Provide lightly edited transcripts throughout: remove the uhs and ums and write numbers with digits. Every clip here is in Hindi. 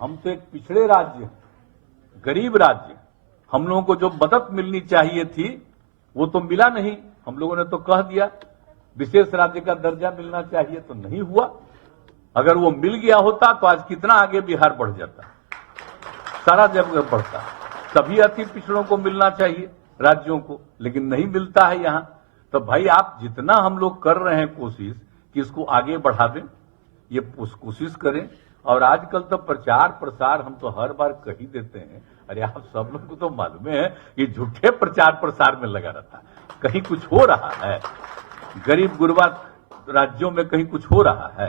हम तो एक पिछड़े राज्य हैं, गरीब राज्य। हम लोगों को जो मदद मिलनी चाहिए थी वो तो मिला नहीं। हम लोगों ने तो कह दिया विशेष राज्य का दर्जा मिलना चाहिए, तो नहीं हुआ। अगर वो मिल गया होता तो आज कितना आगे बिहार बढ़ जाता, सारा जगह बढ़ता। सभी अति पिछड़ों को मिलना चाहिए राज्यों को, लेकिन नहीं मिलता है यहां। तो भाई आप जितना हम लोग कर रहे हैं कोशिश कि इसको आगे बढ़ा दें, ये कोशिश करें। और आजकल तो प्रचार प्रसार हम तो हर बार कह ही देते हैं, अरे आप सब लोग को तो मालूम है ये झूठे प्रचार प्रसार में लगा रहता है। कहीं कुछ हो रहा है, गरीब गुरबा राज्यों में कहीं कुछ हो रहा है,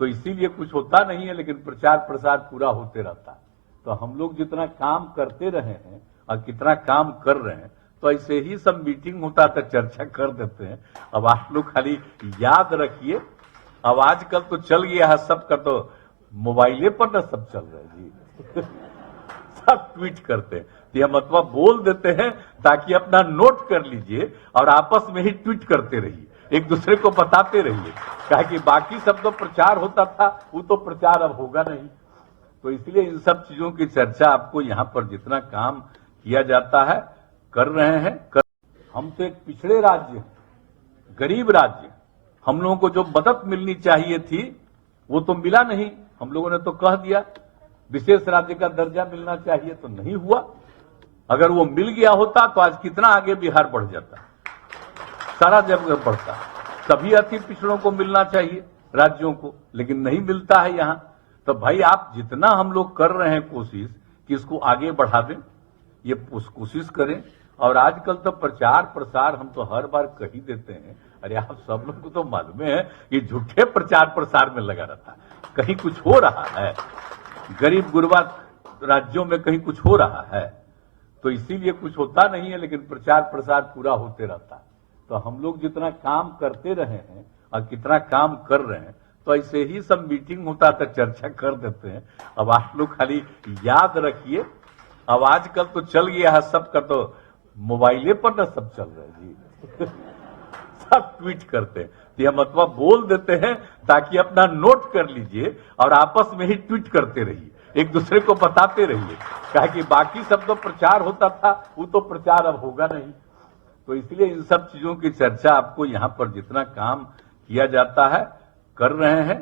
तो इसीलिए कुछ होता नहीं है, लेकिन प्रचार प्रसार पूरा होते रहता है। तो हम लोग जितना काम करते रहे हैं और कितना काम कर रहे हैं, तो ऐसे ही सब मीटिंग होता तो चर्चा कर देते हैं। अब आप लोग खाली याद रखिए, अब आजकल तो चल गया है सबका, तो मोबाइले पर ना सब चल रहा है जी सब ट्वीट करते हैं। यह मतलब बोल देते हैं ताकि अपना नोट कर लीजिए और आपस में ही ट्वीट करते रहिए, एक दूसरे को बताते रहिए। कहा कि बाकी सब तो प्रचार होता था, वो तो प्रचार अब होगा नहीं। तो इसलिए इन सब चीजों की चर्चा आपको यहाँ पर जितना काम किया जाता है कर रहे हैं। हम तो एक पिछड़े राज्य हैं, गरीब राज्य। हम लोगों को जो मदद मिलनी चाहिए थी वो तो मिला नहीं। हम लोगों ने तो कह दिया विशेष राज्य का दर्जा मिलना चाहिए, तो नहीं हुआ। अगर वो मिल गया होता तो आज कितना आगे बिहार बढ़ जाता, सारा जगह बढ़ता। सभी अति पिछड़ों को मिलना चाहिए राज्यों को, लेकिन नहीं मिलता है यहां। तो भाई आप जितना हम लोग कर रहे हैं कोशिश कि इसको आगे बढ़ा दें, ये कोशिश करें। और आजकल तो प्रचार प्रसार हम तो हर बार कह ही देते हैं, अरे आप सब लोग को तो मालूम है ये झूठे प्रचार प्रसार में लगा रहता है। कहीं कुछ हो रहा है, गरीब गुरबा राज्यों में कहीं कुछ हो रहा है, तो इसीलिए कुछ होता नहीं है, लेकिन प्रचार प्रसार पूरा होते रहता है। तो हम लोग जितना काम करते रहे हैं और कितना काम कर रहे हैं, तो ऐसे ही सब मीटिंग होता तो चर्चा कर देते हैं। अब आप लोग खाली याद रखिए, अब आजकल तो चल गया है सबका, तो मोबाइले पर ना सब चल रहा है जी सब ट्वीट करते हैं। यह मतलब बोल देते हैं ताकि अपना नोट कर लीजिए और आपस में ही ट्वीट करते रहिए, एक दूसरे को बताते रहिए। कहा कि बाकी सब तो प्रचार होता था, वो तो प्रचार अब होगा नहीं। तो इसलिए इन सब चीजों की चर्चा आपको यहाँ पर जितना काम किया जाता है कर रहे हैं।